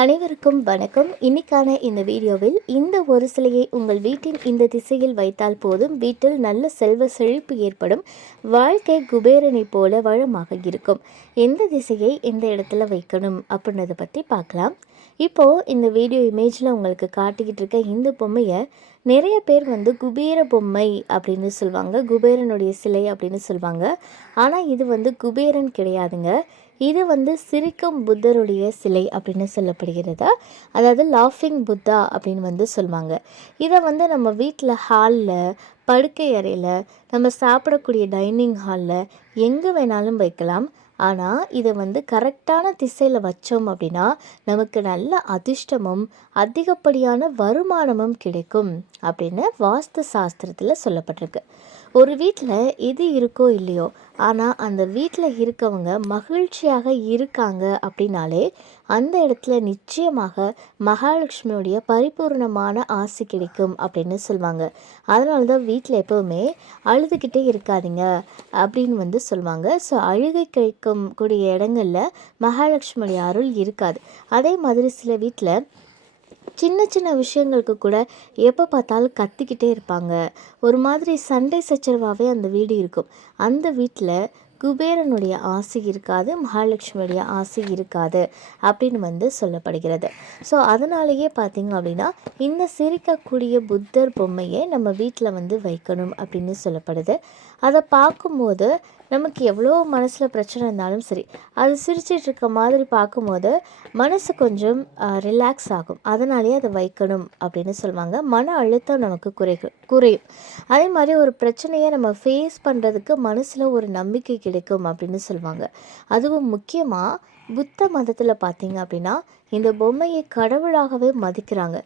அனைவருக்கும் வணக்கம். இன்னைக்கான இந்த வீடியோவில் இந்த ஒரு சிலையை உங்கள் வீட்டின் இந்த திசையில் வைத்தால் போதும் வீட்டில் நல்ல செல்வ செழிப்பு ஏற்படும், வாழ்க்கை குபேரனை போல வளமாக இருக்கும். எந்த திசையை எந்த இடத்துல வைக்கணும் அப்படின்றத பற்றி பார்க்கலாம். இப்போது இந்த வீடியோ இமேஜில் உங்களுக்கு காட்டிக்கிட்டு இருக்க இந்த பொம்மையை நிறைய பேர் குபேர பொம்மை அப்படின்னு சொல்லுவாங்க, குபேரனுடைய சிலை அப்படின்னு சொல்லுவாங்க. ஆனால் இது குபேரன் கிடையாதுங்க. இது சிரிக்கும் புத்தருடைய சிலை அப்படின்னு சொல்லப்படுகிறது. அதாவது லாஃபிங் புத்தா அப்படின்னு சொல்லுவாங்க. இதை நம்ம வீட்டில் ஹாலில், படுக்கை அறையில், நம்ம சாப்பிடக்கூடிய டைனிங் ஹாலில் எங்கே வேணாலும் வைக்கலாம். ஆனால் இதை கரெக்டான திசையில் வச்சோம் அப்படின்னா நமக்கு நல்ல அதிர்ஷ்டமும் அதிகப்படியான வருமானமும் கிடைக்கும் அப்படின்னு வாஸ்து சாஸ்திரத்தில் சொல்லப்பட்டிருக்கு. ஒரு வீட்டில் எது இருக்கோ இல்லையோ, ஆனால் அந்த வீட்டில் இருக்கவங்க மகிழ்ச்சியாக இருக்காங்க அப்படின்னாலே அந்த இடத்துல நிச்சயமாக மகாலட்சுமியுடைய பரிபூர்ணமான ஆசி கிடைக்கும் அப்படின்னு சொல்லுவாங்க. அதனால தான் வீட்டில் எப்போவுமே அழுதுகிட்டே இருக்காதீங்க அப்படின்னு சொல்லுவாங்க. ஸோ அழுகை கிடைக்கும் கூடிய இடங்களில் மகாலட்சுமியுடைய அருள் இருக்காது. அதே மாதிரி சில வீட்டில் சின்ன சின்ன விஷயங்களுக்கு கூட எப்போ பார்த்தாலும் கத்திக்கிட்டே இருப்பாங்க. ஒரு மாதிரி சண்டை சச்சரவாகவே அந்த வீடு இருக்கும். அந்த வீட்டில் குபேரனுடைய ஆசை இருக்காது, மகாலட்சுமியுடைய ஆசை இருக்காது அப்படின்னு சொல்லப்படுகிறது. ஸோ அதனாலேயே பார்த்திங்க அப்படின்னா இந்த சிரிக்கக்கூடிய புத்தர் பொம்மையை நம்ம வீட்டில் வைக்கணும் அப்படின்னு சொல்லப்படுது. அதை பார்க்கும்போது நமக்கு எவ்வளோ மனசில் பிரச்சனை இருந்தாலும் சரி, அது சிரிச்சிட்டு இருக்க மாதிரி பார்க்கும்போது மனசு கொஞ்சம் ரிலாக்ஸ் ஆகும். அதனாலேயே அதை வைக்கணும் அப்படின்னு சொல்லுவாங்க. மன அழுத்தம் நமக்கு குறையும். அதே மாதிரி ஒரு பிரச்சனையை நம்ம ஃபேஸ் பண்ணுறதுக்கு மனசில் ஒரு நம்பிக்கை கிடைக்கும் அப்படின்னு சொல்லுவாங்க. அதுவும் முக்கியமாக புத்த மதத்தில் பார்த்திங்க அப்படின்னா இந்த பொம்மையை கடவுளாகவே மதிக்கிறாங்க.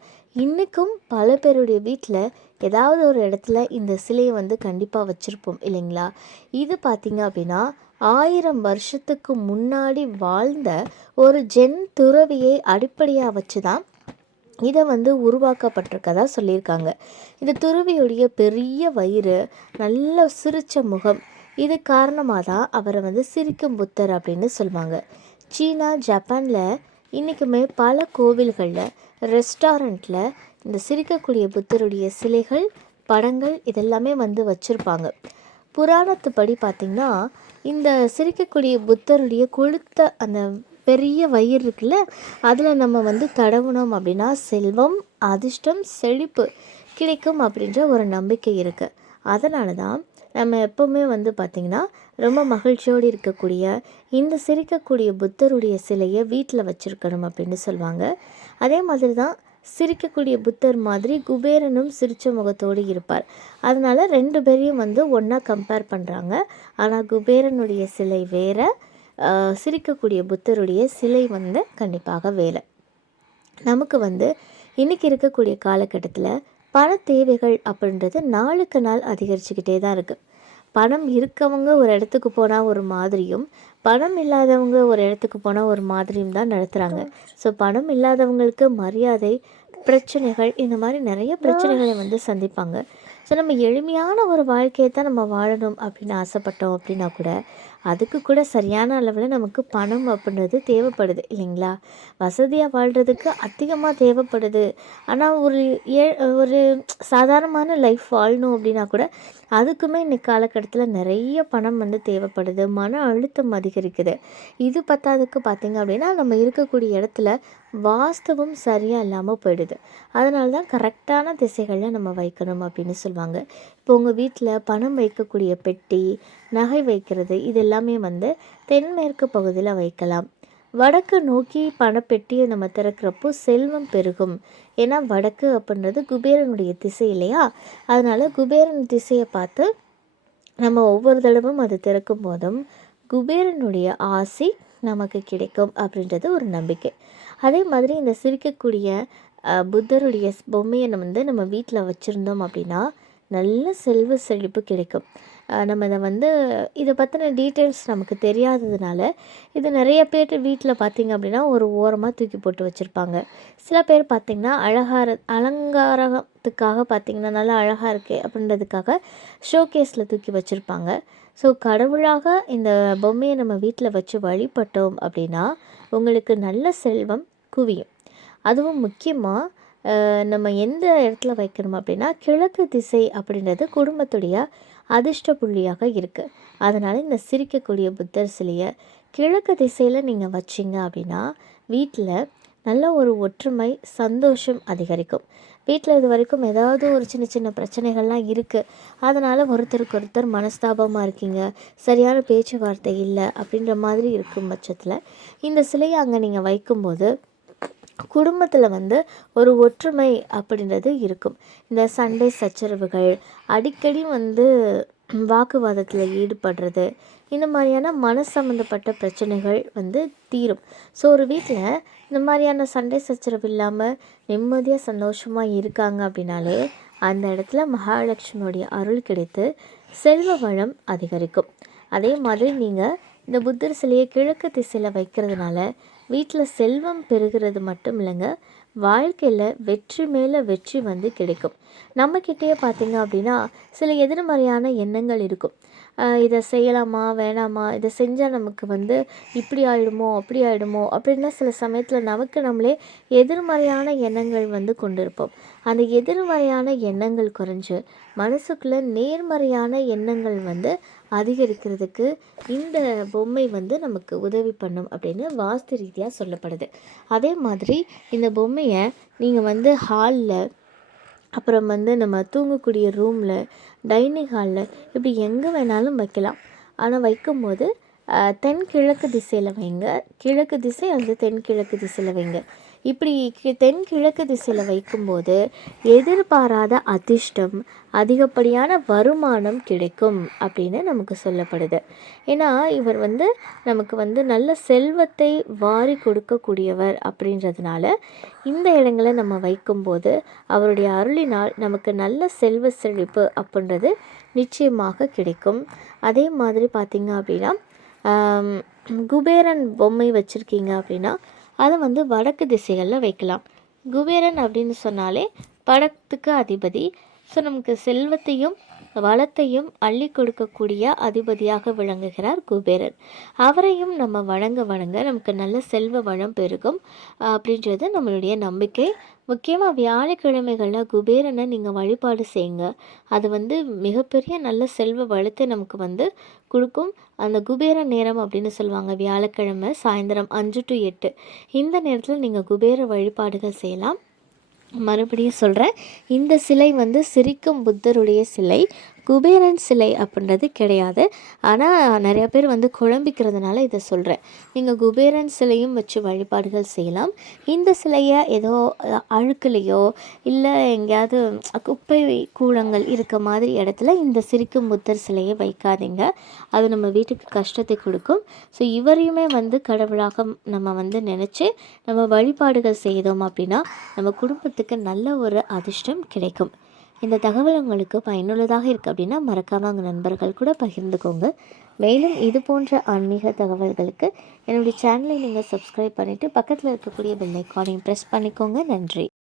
இன்றைக்கும் பல பேருடைய வீட்டில் ஏதாவது ஒரு இடத்துல இந்த சிலையை கண்டிப்பாக வச்சுருப்போம் இல்லைங்களா? இது பார்த்திங்க அப்படின்னா 1000 வருஷத்துக்கு முன்னாடி வாழ்ந்த ஒரு ஜென் துறவியை அடிப்படையாக வச்சு தான் இதை உருவாக்கப்பட்டிருக்கதா சொல்லியிருக்காங்க. இந்த துறவியுடைய பெரிய வயிறு, நல்ல சிரிச்ச முகம், இது காரணமாக தான் அவரை சிரிக்கும் புத்தர் அப்படின்னு சொல்லுவாங்க. சீனா, ஜப்பானில் இன்றைக்குமே பல கோவில்களில், ரெஸ்டாரண்ட்டில் இந்த சிரிக்கக்கூடிய புத்தருடைய சிலைகள், படங்கள் இதெல்லாமே வச்சுருப்பாங்க. புராணத்துப்படி பார்த்திங்கன்னா இந்த சிரிக்கக்கூடிய புத்தருடைய கொழுத்த அந்த பெரிய வயிறு இருக்குல்ல, அதில் நம்ம தடவுனோம் அப்படின்னா செல்வம், அதிர்ஷ்டம், செழிப்பு கிடைக்கும் அப்படின்ற ஒரு நம்பிக்கை இருக்குது. அதனால தான் நம்ம எப்போவுமே பார்த்திங்கன்னா ரொம்ப மகிழ்ச்சியோடு இருக்கக்கூடிய இந்த சிரிக்கக்கூடிய புத்தருடைய சிலையை வீட்டில் வச்சுருக்கணும் அப்படின்னு சொல்லுவாங்க. அதே மாதிரி தான் சிரிக்கக்கூடிய புத்தர் மாதிரி குபேரனும் சிரிச்ச முகத்தோடு இருப்பார். அதனால் 2 பேரையும் ஒன்றா கம்பேர் பண்ணுறாங்க. ஆனால் குபேரனுடைய சிலை வேறு, சிரிக்கக்கூடிய புத்தருடைய சிலை கண்டிப்பாக வேறு. நமக்கு இன்றைக்கி இருக்கக்கூடிய காலகட்டத்தில் பண தேவைகள் அப்படின்றது நாளுக்கு நாள் அதிகரிச்சுக்கிட்டே தான் இருக்குது. பணம் இருக்கவங்க ஒரு இடத்துக்கு போனால் ஒரு மாதிரியும், பணம் இல்லாதவங்க ஒரு இடத்துக்கு போனால் ஒரு மாதிரியும் தான் நடத்துகிறாங்க. ஸோ பணம் இல்லாதவங்களுக்கு மரியாதை, பிரச்சனைகள், இந்த மாதிரி நிறைய பிரச்சனைகளை சந்திப்பாங்க. ஸோ நம்ம எளிமையான ஒரு வாழ்க்கையை தான் நம்ம வாழணும் அப்படின்னு ஆசைப்பட்டோம் அப்படின்னா கூட அதுக்கு கூட சரியான அளவில் நமக்கு பணம் அப்படின்றது தேவைப்படுது இல்லைங்களா? வசதியாக வாழ்கிறதுக்கு அதிகமாக தேவைப்படுது. ஆனால் ஒரு சாதாரணமான லைஃப் வாழணும் அப்படின்னா கூட அதுக்குமே இன்றைக்கி காலகட்டத்தில் நிறைய பணம் தேவைப்படுது. மன அழுத்தம் அதிகரிக்குது. இது பத்தாததுக்கு பார்த்திங்க அப்படின்னா நம்ம இருக்கக்கூடிய இடத்துல வாஸ்துவும் சரியாக இல்லாமல் போயிடுது. அதனால தான் கரெக்டான திசைகளில் நம்ம வைக்கணும் அப்படின்னு சொல்லுவாங்க. இப்போ உங்கள் வீட்டில் பணம் வைக்கக்கூடிய பெட்டி, நகை வைக்கிறது, இது எல்லாமே தென்மேற்கு பகுதியில் வைக்கலாம். வடக்கு நோக்கி பணப்பெட்டியை நம்ம திறக்கிறப்போ செல்வம் பெருகும். ஏன்னா வடக்கு அப்படின்றது குபேரனுடைய திசை இல்லையா? அதனால் குபேரன் திசையை பார்த்து நம்ம ஒவ்வொரு தடவும் அது திறக்கும் போதும் குபேரனுடைய ஆசி நமக்கு கிடைக்கும் அப்படின்றது ஒரு நம்பிக்கை. அதே மாதிரி இந்த சிரிக்கக்கூடிய புத்தருடைய பொம்மையை நம்ம வீட்டில் வச்சுருந்தோம் அப்படின்னா நல்ல செல்வ செழிப்பு கிடைக்கும். நம்ம இதை பற்றின டீட்டெயில்ஸ் நமக்கு தெரியாததுனால இது நிறைய பேர் வீட்டில் பார்த்திங்க அப்படின்னா ஒரு ஓரமாக தூக்கி போட்டு வச்சுருப்பாங்க. சில பேர் பார்த்திங்கன்னா அலங்காரத்துக்காக பார்த்திங்கன்னா நல்லா அழகாக இருக்கே அப்படின்றதுக்காக ஷோகேஸில் தூக்கி வச்சுருப்பாங்க. ஸோ கடவுளாக இந்த பொம்மையை நம்ம வீட்டில் வச்சு வழிபட்டோம் அப்படின்னா உங்களுக்கு நல்ல செல்வம் குவியும். அதுவும் முக்கியமாக நம்ம எந்த இடத்துல வைக்கணும் அப்படின்னா, கிழக்கு திசை அப்படின்றது குடும்பத்துடைய அதிர்ஷ்ட புள்ளியாக இருக்குது. அதனால் இந்த சிரிக்கக்கூடிய புத்தர் சிலையை கிழக்கு திசையில் நீங்கள் வச்சிங்க அப்படின்னா வீட்டில் நல்ல ஒரு ஒற்றுமை, சந்தோஷம் அதிகரிக்கும். வீட்டில் இது வரைக்கும் ஏதாவது ஒரு சின்ன சின்ன பிரச்சனைகள்லாம் இருக்குது, அதனால் ஒருத்தருக்கு ஒருத்தர் மனஸ்தாபமாக இருக்கீங்க, சரியான பேச்சுவார்த்தை இல்லை அப்படின்ற மாதிரி இருக்கும் பட்சத்தில் இந்த சிலையை அங்கே நீங்கள் வைக்கும்போது குடும்பத்தில் வந்து ஒரு ஒற்றுமை அப்படின்றது இருக்கும். இந்த சண்டை சச்சரவுகள், அடிக்கடி வந்து வாக்குவாதத்தில் ஈடுபடுறது, இந்த மாதிரியான மன சம்மந்தப்பட்ட பிரச்சனைகள் வந்து தீரும். ஸோ ஒரு வீட்டில் இந்த மாதிரியான சண்டை சச்சரவு இல்லாமல் நிம்மதியாக சந்தோஷமாக இருக்காங்க அப்படின்னாலே அந்த இடத்துல மகாலட்சுமியோடைய அருள் கிடைத்து செல்வ வளம் அதிகரிக்கும். அதே மாதிரி நீங்கள் இந்த புத்தர் சிலையை கிழக்கு திசையில் வைக்கிறதுனால வீட்டில் செல்வம் பெறுகிறது மட்டும் இல்லைங்க, வாழ்க்கையில் வெற்றி மேலே வெற்றி வந்து கிடைக்கும். நம்மக்கிட்டேயே பார்த்திங்க அப்படின்னா சில எதிர்மறையான எண்ணங்கள் இருக்கும். இதை செய்யலாமா வேணாமா, இதை செஞ்சால் நமக்கு வந்து இப்படி ஆகிடுமோ அப்படி ஆகிடுமோ அப்படின்லாம் சில சமயத்தில் நமக்கு நம்மளே எதிர்மறையான எண்ணங்கள் வந்து கொண்டிருப்போம். அந்த எதிர்மறையான எண்ணங்கள் குறைஞ்சு மனசுக்குள்ளே நேர்மறையான எண்ணங்கள் வந்து அதிகரிக்கிறதுக்கு இந்த பொம்மை வந்து நமக்கு உதவி பண்ணும் அப்படின்னு வாஸ்து ரீதியாக சொல்லப்படுது. அதே மாதிரி இந்த பொம்மையை நீங்கள் வந்து ஹாலில், அப்புறம் வந்து நம்ம தூங்கக்கூடிய ரூமில், டைனிங் ஹாலில், இப்படி எங்கே வேணாலும் வைக்கலாம். ஆனால் வைக்கும்போது தென்கிழக்கு திசையில் வைங்க. கிழக்கு திசை அல்லது தென்கிழக்கு திசையில் வைங்க. இப்படி தென்கிழக்கு திசையில் வைக்கும்போது எதிர்பாராத அதிர்ஷ்டம், அதிகப்படியான வருமானம் கிடைக்கும் அப்படின்னு நமக்கு சொல்லப்படுது. ஏன்னா இவர் வந்து நமக்கு வந்து நல்ல செல்வத்தை வாரி கொடுக்கக்கூடியவர் அப்படின்றதுனால இந்த இடங்களை நம்ம வைக்கும்போது அவருடைய அருளினால் நமக்கு நல்ல செல்வ செழிப்பு அப்படின்றது நிச்சயமாக கிடைக்கும். அதே மாதிரி பார்த்திங்க அப்படின்னா குபேரன் பொம்மை வச்சுருக்கீங்க அப்படின்னா அதை வந்து வடக்கு திசைகளில் வைக்கலாம். குபேரன் அப்படின்னு சொன்னாலே படத்துக்கு அதிபதி. ஸோ நமக்கு செல்வத்தையும் வளத்தையும் அள்ளி கொடுக்கக்கூடிய அதிபதியாக விளங்குகிறார் குபேரன். அவரையும் நம்ம வணங்க நமக்கு நல்ல செல்வ வளம் பெருகும் அப்படின்றது நம்மளுடைய நம்பிக்கை. முக்கியமாக வியாழக்கிழமைகளில் குபேரனை நீங்கள் வழிபாடு செய்யுங்க. அது வந்து மிகப்பெரிய நல்ல செல்வ வளத்தை நமக்கு வந்து கொடுக்கும். அந்த குபேர நேரம் அப்படின்னு சொல்லுவாங்க, வியாழக்கிழமை சாயந்தரம் 5 to 8 இந்த நேரத்தில் நீங்கள் குபேர வழிபாடுகள் செய்யலாம். மறுபடியும் சொல்கிறேன், இந்த சிலை வந்து சிரிக்கும் புத்தருடைய சிலை, குபேரன் சிலை அப்படின்றது கிடையாது. ஆனால் நிறையா பேர் வந்து குழம்பிக்கிறதுனால இதை சொல்கிறேன். நீங்கள் குபேரன் சிலையும் வச்சு வழிபாடுகள் செய்யலாம். இந்த சிலையை ஏதோ அழுக்குலையோ இல்லை எங்கேயாவது குப்பை கூடங்கள் இருக்க மாதிரி இடத்துல இந்த சிரிக்கும் புத்தர் சிலையை வைக்காதீங்க. அது நம்ம வீட்டுக்கு கஷ்டத்தை கொடுக்கும். ஸோ இவரையுமே வந்து கடவுளாக நம்ம வந்து நினச்சி நம்ம வழிபாடுகள் செய்தோம் அப்படின்னா நம்ம குடும்பத்துக்கு நல்ல ஒரு அதிர்ஷ்டம் கிடைக்கும். இந்த தகவல் உங்களுக்கு பயனுள்ளதாக இருக்குது அப்படின்னா மறக்காமல் உங்கள் நண்பர்கள் கூட பகிர்ந்துக்கோங்க. மேலும் இது போன்ற ஆன்மீக தகவல்களுக்கு என்னுடைய சேனலை நீங்கள் சப்ஸ்கிரைப் பண்ணிவிட்டு பக்கத்தில் இருக்கக்கூடிய பெல் ஐக்கானையும் ப்ரெஸ் பண்ணிக்கோங்க. நன்றி.